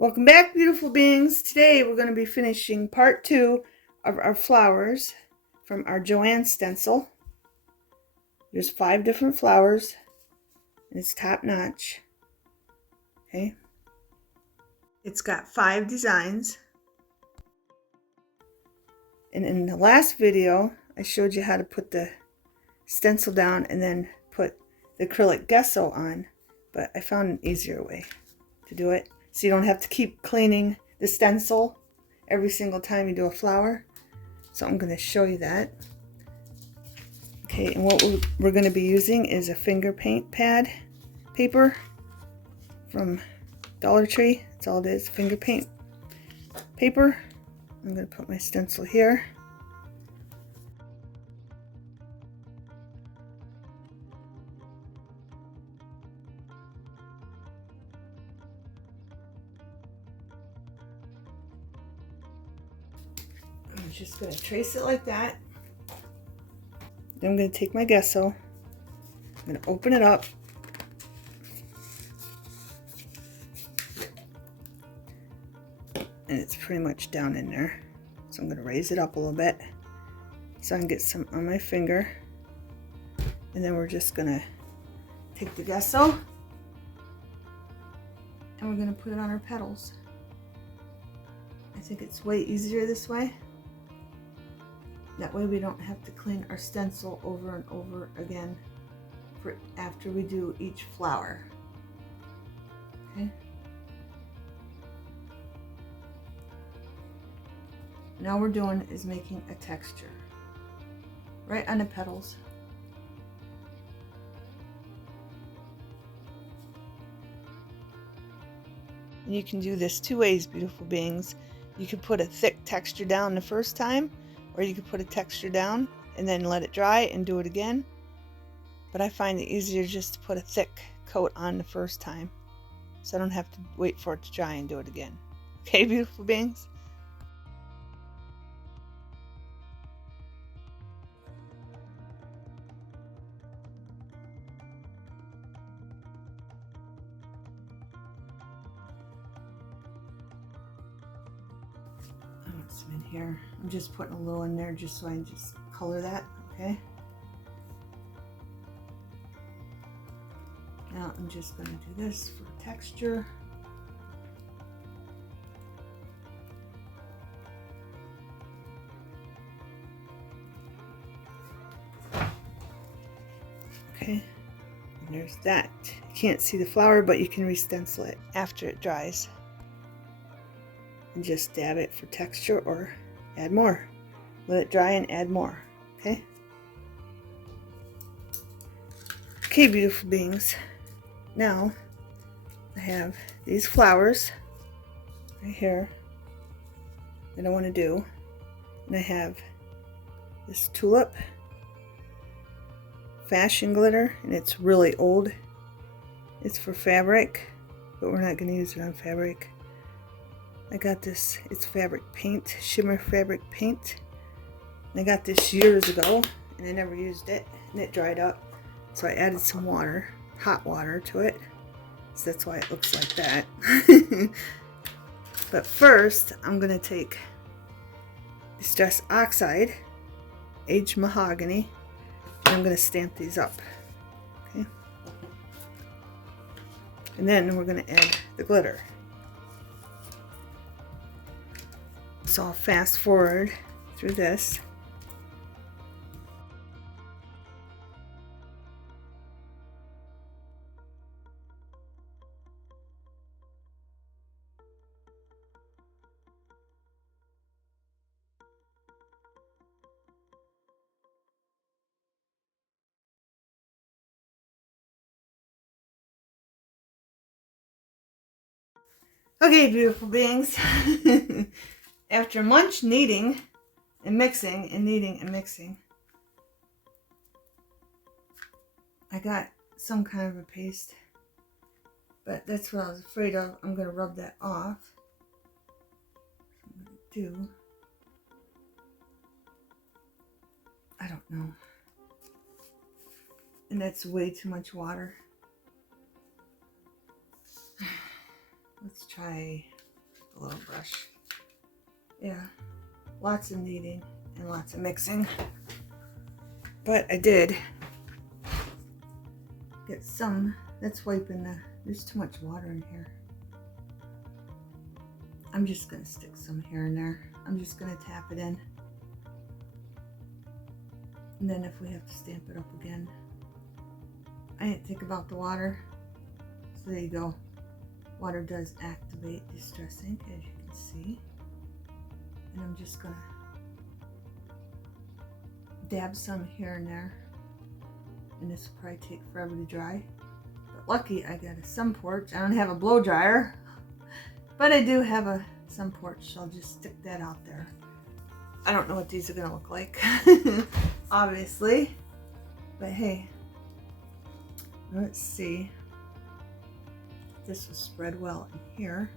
Welcome back, beautiful beings. Today we're going to be finishing part 2 of our flowers from our Joann stencil. There's 5 different flowers and it's top notch. Okay. It's got 5 designs. And in the last video, I showed you how to put the stencil down and then put the acrylic gesso on, but I found an easier way to do it. So you don't have to keep cleaning the stencil every single time you do a flower. So I'm going to show you that. Okay, and what we're going to be using is a finger paint pad paper from Dollar Tree. That's all it is, finger paint paper. I'm going to put my stencil here. I'm just going to trace it like that. Then I'm going to take my gesso. I'm going to open it up. And it's pretty much down in there. So I'm going to raise it up a little bit so I can get some on my finger. And then we're just going to take the gesso and we're going to put it on our petals. I think it's way easier this way. That way we don't have to clean our stencil over and over again for after we do each flower. Okay. Now we're doing is making a texture right on the petals. And you can do this 2 ways, beautiful beings. You could put a thick texture down the first time, or you could put a texture down and then let it dry and do it again. But I find it easier just to put a thick coat on the first time, so I don't have to wait for it to dry and do it again. Okay, beautiful beings? Some in here. I'm just putting a little in there just so I can just color that. Okay. Now I'm just going to do this for texture. Okay. And there's that. You can't see the flower, but you can re-stencil it after it dries. And just dab it for texture or add more. Let it dry and add more. Okay? Okay, beautiful beings. Now I have these flowers right here that I want to do. And I have this tulip fashion glitter, and it's really old. It's for fabric, but we're not going to use it on fabric. I got this, it's fabric paint, shimmer fabric paint. And I got this years ago and I never used it and it dried up. So I added some water, hot water to it. So that's why it looks like that. But first I'm going to take Distress Oxide, aged mahogany, and I'm going to stamp these up. Okay. And then we're going to add the glitter. So I'll fast forward through this. Okay, beautiful beings. After much kneading and mixing and kneading and mixing, I got some kind of a paste, but that's what I was afraid of. I'm going to rub that off. I'm going to do, I don't know, and that's way too much water. Let's try a little brush. Yeah, lots of kneading and lots of mixing. But I did get some. That's wiping there's too much water in here. I'm just going to stick some here and there. I'm just going to tap it in. And then if we have to stamp it up again. I didn't think about the water. So there you go. Water does activate distress ink, as you can see. And I'm just going to dab some here and there. And this will probably take forever to dry. But lucky I got a sun porch. I don't have a blow dryer. But I do have a sun porch, so I'll just stick that out there. I don't know what these are going to look like, obviously. But hey, let's see. This will spread well in here.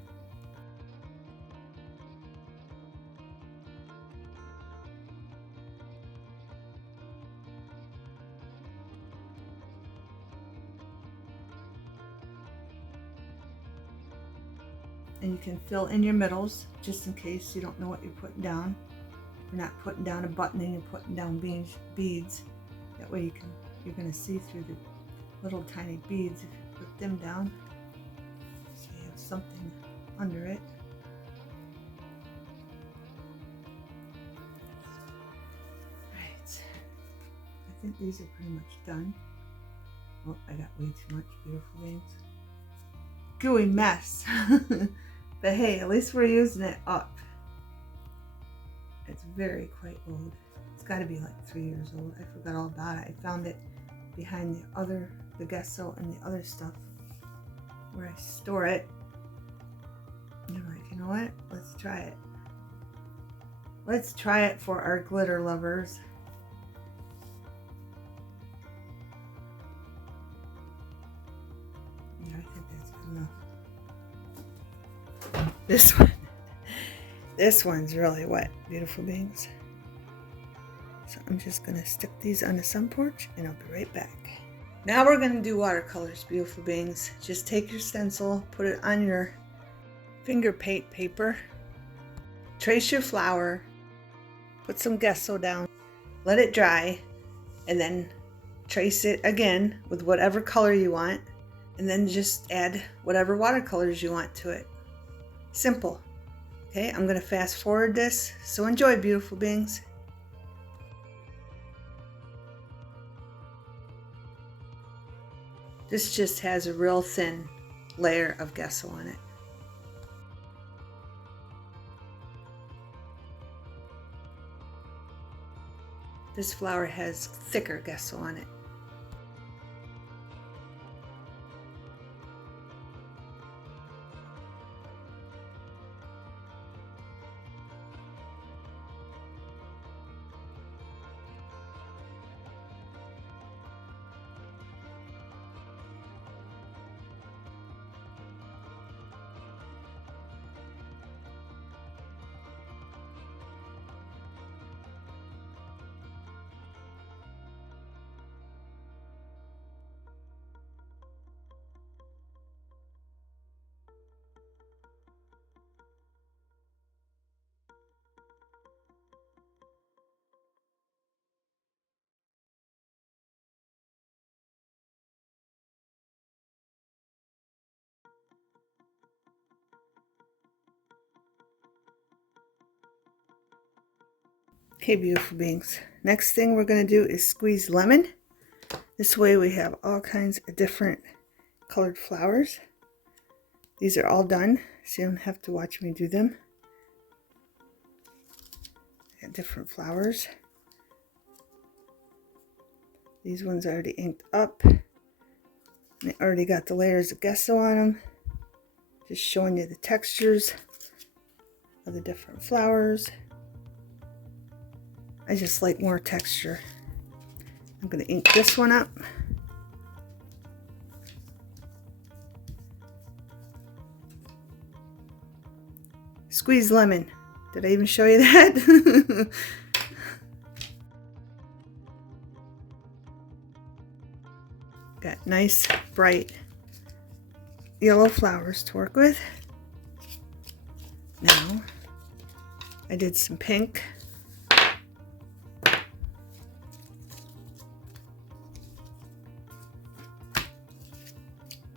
And you can fill in your middles just in case you don't know what you're putting down. You're not putting down a button and you're putting down beads. That way you're going to see through the little tiny beads if you put them down. So you have something under it. Right. I think these are pretty much done. Oh, I got way too much, beautiful beans. Gooey mess. But hey, at least we're using it up. It's very quite old. It's got to be like 3 years old. I forgot all about it. I found it behind the gesso and the other stuff where I store it. And I'm like, you know what? Let's try it. Let's try it for our glitter lovers. Yeah, I think that's good enough. This one's really wet, beautiful beings. So I'm just gonna stick these on the sun porch and I'll be right back. Now we're gonna do watercolors, beautiful beings. Just take your stencil, put it on your finger paint paper, trace your flower, put some gesso down, let it dry, and then trace it again with whatever color you want, and then just add whatever watercolors you want to it. Simple. Okay, I'm going to fast forward this, so enjoy, beautiful beings. This just has a real thin layer of gesso on it. This flower has thicker gesso on it. Okay, beautiful beings. Next thing we're going to do is squeeze lemon. This way we have all kinds of different colored flowers. These are all done, so you don't have to watch me do them. I got different flowers. These ones are already inked up. They already got the layers of gesso on them. Just showing you the textures of the different flowers. I just like more texture. I'm going to ink this one up. Squeeze lemon. Did I even show you that? Got nice, bright yellow flowers to work with. Now, I did some pink.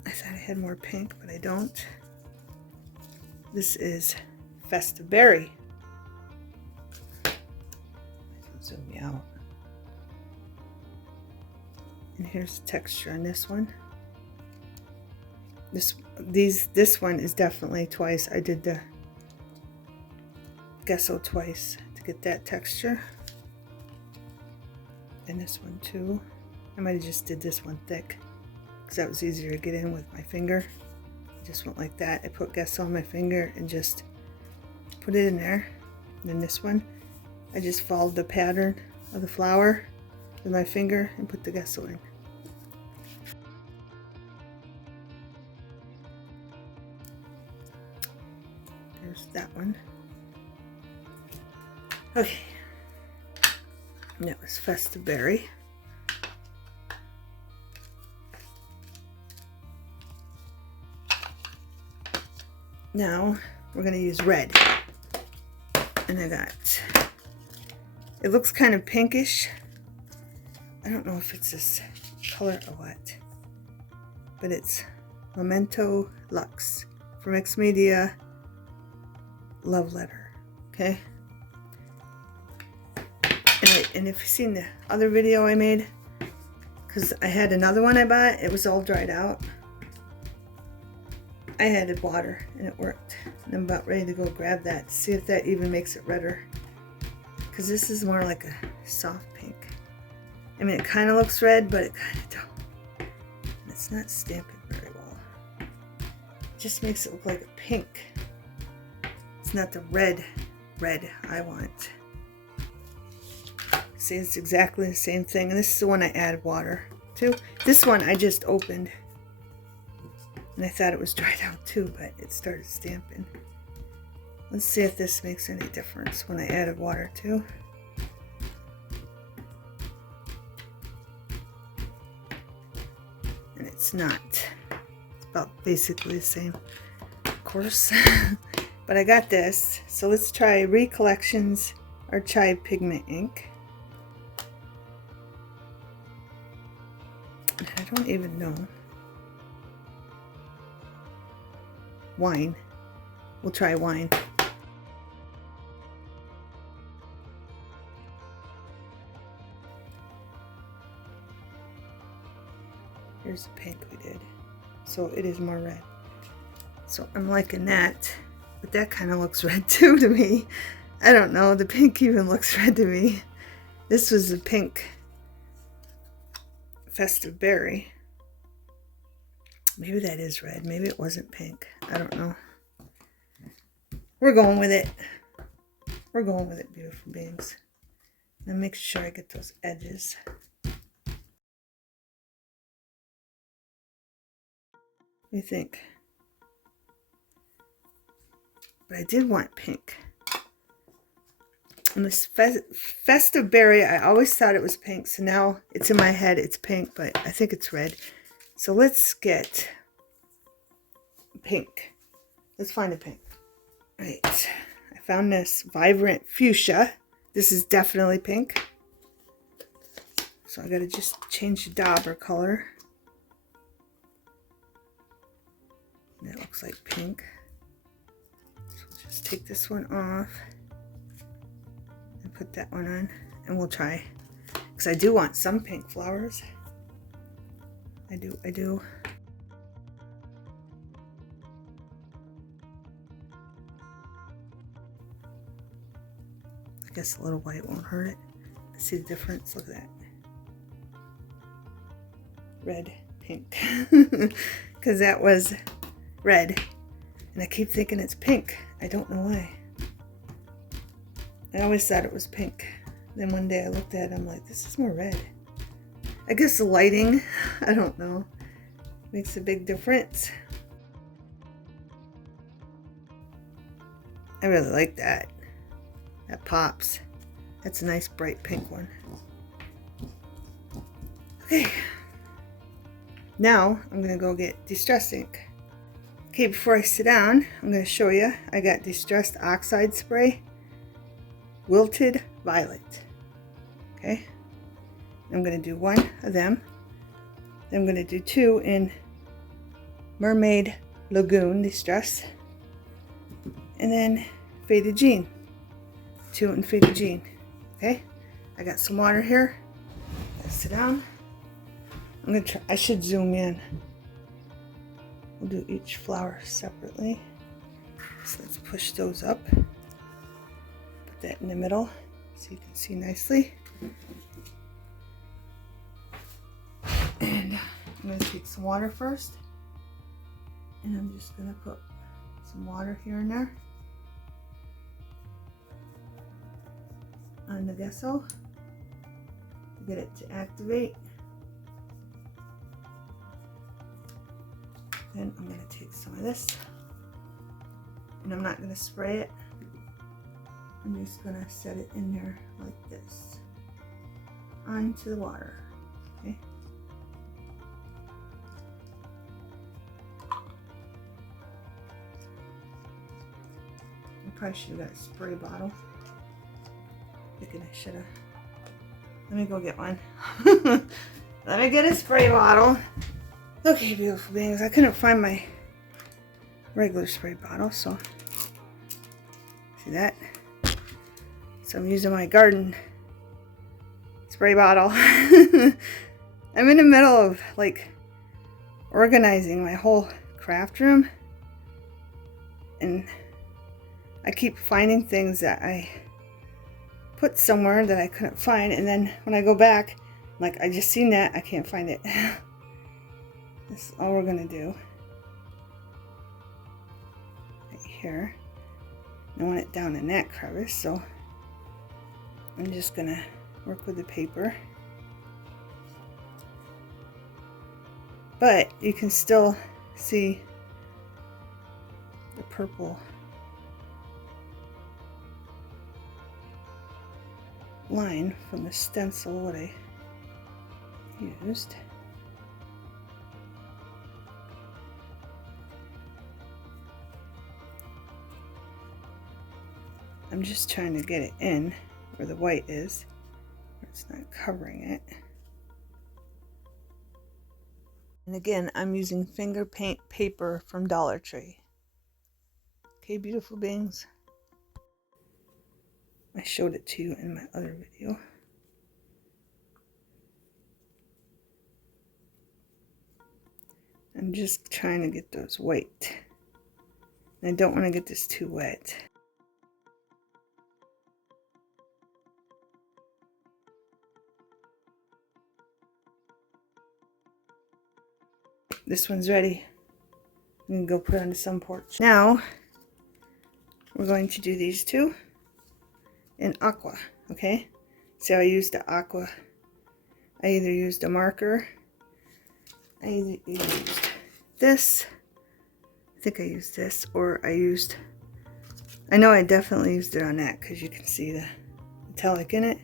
I thought I had more pink, but I don't. This is Festive Berry. Zoom me out. And here's the texture on this one. This one is definitely twice. I did the gesso twice to get that texture. And this one too. I might have just did this one thick because that was easier to get in with my finger. I just went like that. I put gesso on my finger and just put it in there. And then this one, I just followed the pattern of the flower with my finger and put the gesso in. There's that one. Okay. And that was Festive Berry. Now we're going to use red. And I got, it looks kind of pinkish. I don't know if it's this color or what, but it's Memento Lux from X Media Love Letter. Okay. And if you've seen the other video I made, because I had another one I bought, it was all dried out. I added water and it worked. And I'm about ready to go grab that, see if that even makes it redder. Because this is more like a soft pink. I mean, it kind of looks red, but it kind of don't. And it's not stamping very well. It just makes it look like a pink. It's not the red I want. See, it's exactly the same thing. And this is the one I added water to. This one I just opened. And I thought it was dried out too, but it started stamping. Let's see if this makes any difference when I added water too. And it's not. It's about basically the same, of course. But I got this. So let's try Recollections Archive Pigment Ink. I don't even know. Wine. We'll try wine. Here's the pink we did. So it is more red. So I'm liking that. But that kind of looks red too to me. I don't know. The pink even looks red to me. This was the pink Festive Berry. Maybe that is red. Maybe it wasn't pink. I don't know. We're going with it. We're going with it, beautiful beings. Now make sure I get those edges. What do you think? But I did want pink. And this Festive Berry, I always thought it was pink. So now it's in my head, it's pink, but I think it's red. So let's get pink. Let's find a pink. Right. I found this Vibrant Fuchsia. This is definitely pink. So I gotta just change the dauber color. And it looks like pink. So we'll just take this one off and put that one on. And we'll try. Because I do want some pink flowers. I do. I guess a little white won't hurt it. See the difference? Look at that. Red, pink. Because that was red. And I keep thinking it's pink. I don't know why. I always thought it was pink. Then one day I looked at it, I'm like, this is more red. I guess the lighting, I don't know, makes a big difference. I really like that. That pops. That's a nice bright pink one. Okay. Now I'm going to go get Distress ink. Okay, before I sit down, I'm going to show you. I got Distressed Oxide spray, Wilted Violet. Okay, I'm going to do one of them. Then I'm going to do two in Mermaid Lagoon Distress. And then Faded Jean. Two in Faded Jean. Okay, I got some water here. Let's sit down. I'm going to try, I should zoom in. We'll do each flower separately. So let's push those up. Put that in the middle so you can see nicely. And I'm going to take some water first. And I'm just going to put some water here and there on the gesso to get it to activate. Then I'm going to take some of this, and I'm not going to spray it. I'm just going to set it in there like this onto the water. Okay. I probably should have got a spray bottle. Thinking I should have. Let me go get one. Let me get a spray bottle. Okay, beautiful beings. I couldn't find my regular spray bottle, so see that? So I'm using my garden spray bottle. I'm in the middle of like organizing my whole craft room, and I keep finding things that I put somewhere that I couldn't find, and then when I go back, I'm like, I just seen that, I can't find it. This is all we're going to do. Right here. I want it down in that crevice, so I'm just going to work with the paper. But you can still see the purple line from the stencil what I used. I'm just trying to get it in where the white is, where it's not covering it. And again, I'm using finger paint paper from Dollar Tree. Okay, beautiful beings. I showed it to you in my other video. I'm just trying to get those white. And I don't want to get this too wet. This one's ready. I'm going to go put it on the sun porch. Now, we're going to do these two in Aqua, okay? So I used the Aqua. I either used a marker, I either used this, I think I used this, or I know I definitely used it on that because you can see the metallic in it,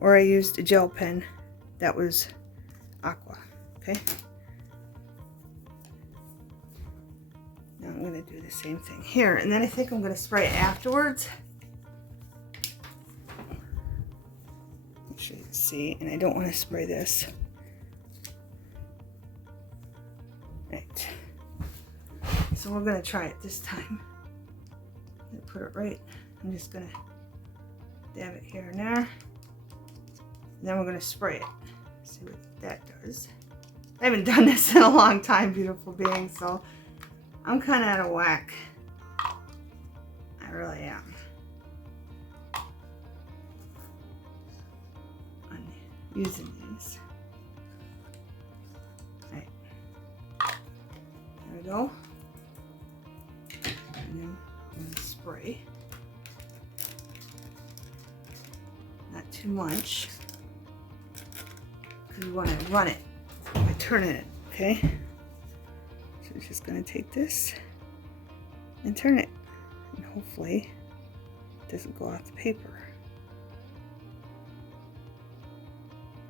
or I used a gel pen that was Aqua, okay? Now I'm going to do the same thing here, and then I think I'm going to spray it afterwards. Make sure you can see, and I don't want to spray this. Right. So we're going to try it this time. I'm going to put it right. I'm just going to dab it here and there. And then we're going to spray it. See what that does. I haven't done this in a long time, beautiful beings, so I'm kind of out of whack. I really am. I'm using these. Right. There we go. And then I'm going to spray. Not too much. Because we want to run it by turning it, okay? So I'm just going to take this and turn it. And hopefully it doesn't go off the paper.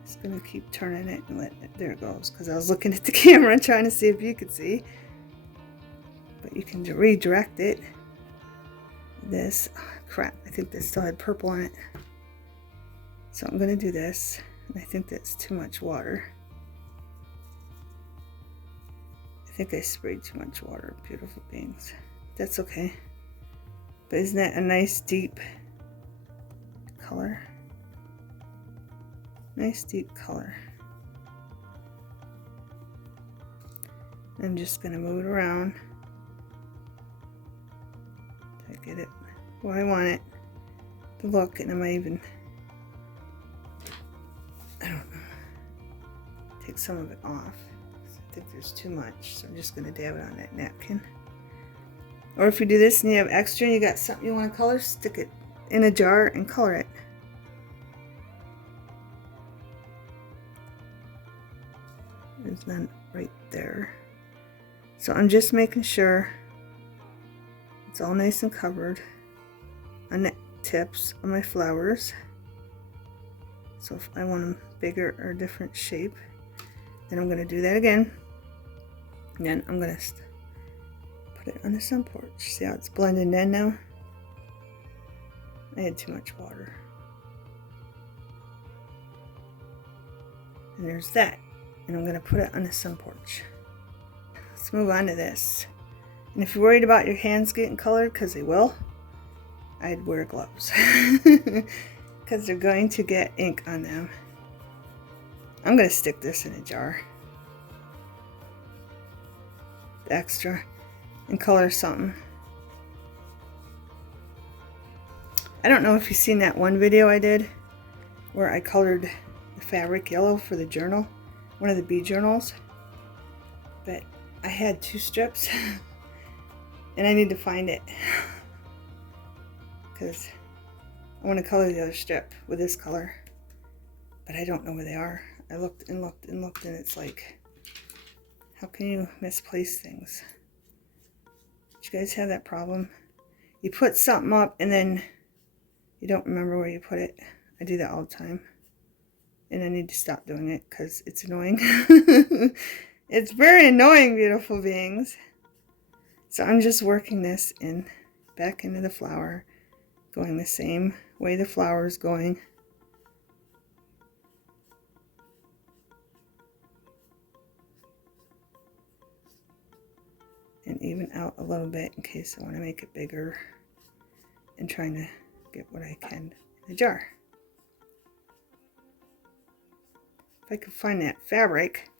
Just going to keep turning it and let it, there it goes. Because I was looking at the camera trying to see if you could see. But you can redirect it. This, oh, crap, I think this still had purple on it. So I'm going to do this. And I think that's too much water. I think I sprayed too much water, beautiful beings. That's okay. But isn't that a nice deep color? Nice deep color. I'm just going to move it around to get it where I want it to look. And I might even, I don't know, take some of it off. I think there's too much, so I'm just going to dab it on that napkin. Or if you do this and you have extra and you got something you want to color, stick it in a jar and color it. There's none right there. So I'm just making sure it's all nice and covered on the tips of my flowers. So if I want them bigger or different shape, then I'm going to do that again. And then I'm going to put it on the sun porch. See how it's blending in now? I had too much water. And there's that. And I'm going to put it on the sun porch. Let's move on to this. And if you're worried about your hands getting colored, because they will, I'd wear gloves. Because they're going to get ink on them. I'm going to stick this in a jar. The extra. And color something. I don't know if you've seen that one video I did where I colored the fabric yellow for the journal, one of the bee journals, but I had 2 strips and I need to find it because I want to color the other strip with this color, but I don't know where they are. I looked and looked and looked, and it's like, how can you misplace things? Do you guys have that problem? You put something up and then you don't remember where you put it. I do that all the time. And I need to stop doing it because it's annoying. It's very annoying, beautiful beings. So I'm just working this in back into the flower, going the same way the flower is going. And even out a little bit in case I want to make it bigger, and trying to get what I can in the jar. If I can find that fabric,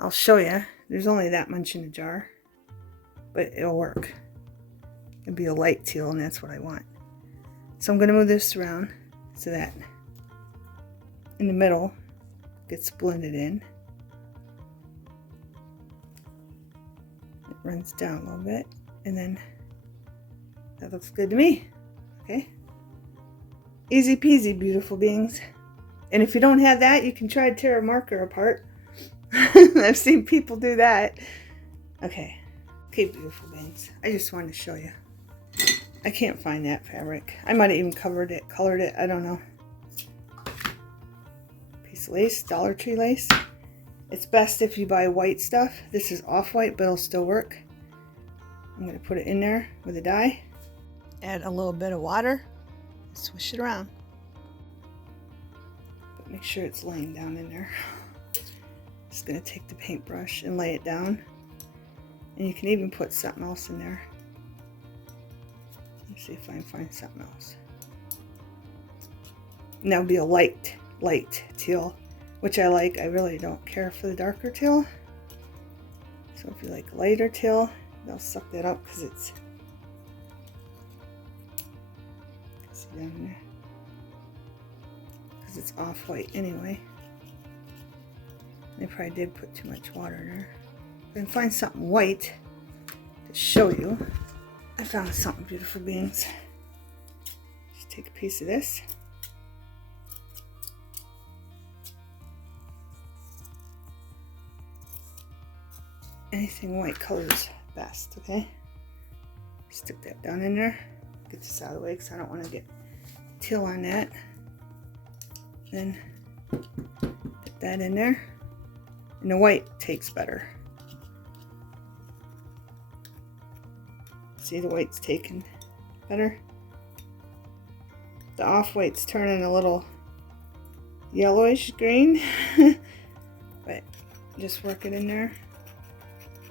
I'll show you. There's only that much in the jar, but it'll work. It'll be a light teal, and that's what I want. So I'm going to move this around so that in the middle gets blended in. Runs down a little bit, and then that looks good to me. Okay, easy peasy, beautiful beings. And if you don't have that, you can try to tear a marker apart. I've seen people do that. Okay, beautiful beings, I just wanted to show you. I can't find that fabric. I might have even colored it, I don't know. Piece of lace, Dollar Tree lace. It's best if you buy white stuff. This is off-white, but it'll still work. I'm going to put it in there with a dye. Add a little bit of water. Swish it around. But make sure it's laying down in there. Just going to take the paintbrush and lay it down. And you can even put something else in there. Let's see if I can find something else. And that'll be a light teal, which I like. I really don't care for the darker teal. So if you like lighter teal, they'll suck that up because it's, see down there, because it's off-white anyway. They probably did put too much water in there. If I can find something white to show you. I found something, beautiful beings. Just take a piece of this. Anything white colors best, okay? Stick that down in there. Get this out of the way because I don't want to get teal on that. Then put that in there. And the white takes better. See, the white's taken better. The off-white's turning a little yellowish green. But just work it in there.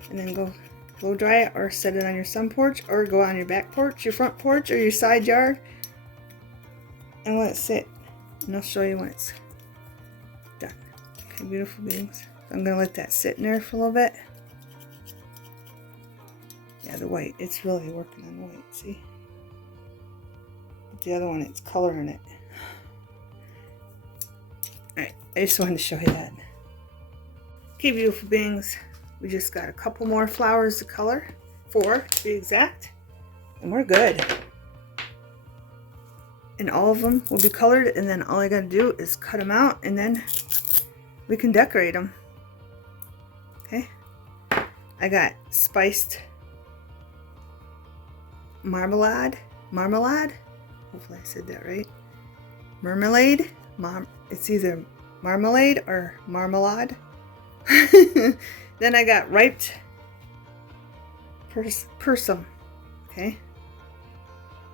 And then go blow dry it, or set it on your sun porch, or go on your back porch, your front porch, or your side yard. And let it sit. And I'll show you when it's done. Okay, beautiful beings. So I'm going to let that sit in there for a little bit. Yeah, the white. It's really working on the white, see? But the other one, it's coloring it. Alright, I just wanted to show you that. Okay, beautiful beings. We just got a couple more flowers to color. 4 to be exact. And we're good. And all of them will be colored, and then all I gotta do is cut them out, and then we can decorate them. Okay? I got spiced marmalade. Hopefully I said that right. Marmalade. It's either marmalade or marmalade. Then I got ripe persimmon. Okay?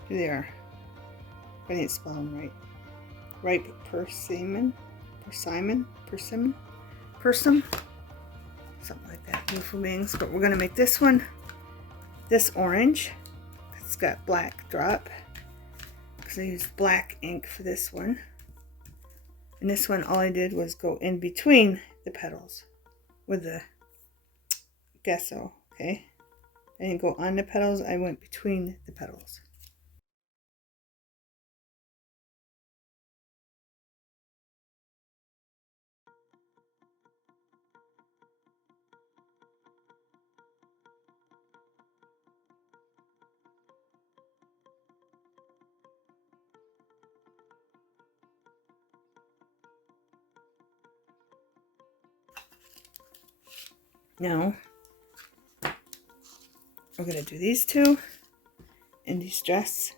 Here they are. I need to spell them right. Ripe persimmon. Something like that. Beautiful beings. But we're going to make this one, this orange. It's got black drop. Because I used black ink for this one. And this one, all I did was go in between the petals with the gesso. Okay? I didn't go on the petals, I went between the petals. Now, we're going to do these two in Distress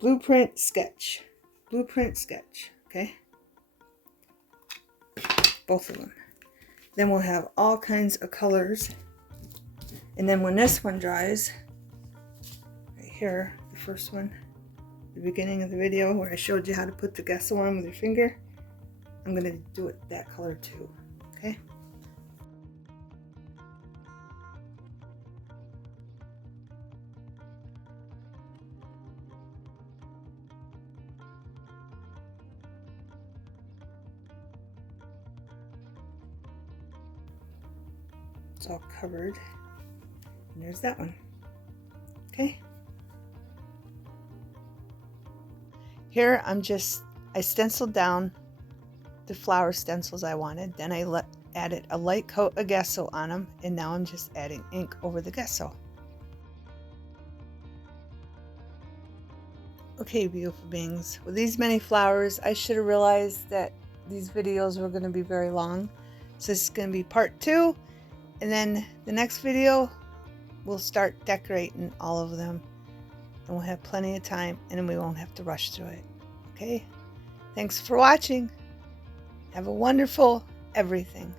Blueprint Sketch. Okay? Both of them. Then we'll have all kinds of colors. And then when this one dries, right here, the first one, the beginning of the video where I showed you how to put the gesso on with your finger, I'm going to do it that color too. Okay? It's all covered. And there's that one. Okay. Here I stenciled down the flower stencils I wanted. Then I added a light coat of gesso on them. And now I'm just adding ink over the gesso. Okay, beautiful beings. With these many flowers, I should have realized that these videos were going to be very long. So this is going to be part 2. And then the next video, we'll start decorating all of them. And we'll have plenty of time, and then we won't have to rush through it. Okay? Thanks for watching. Have a wonderful everything.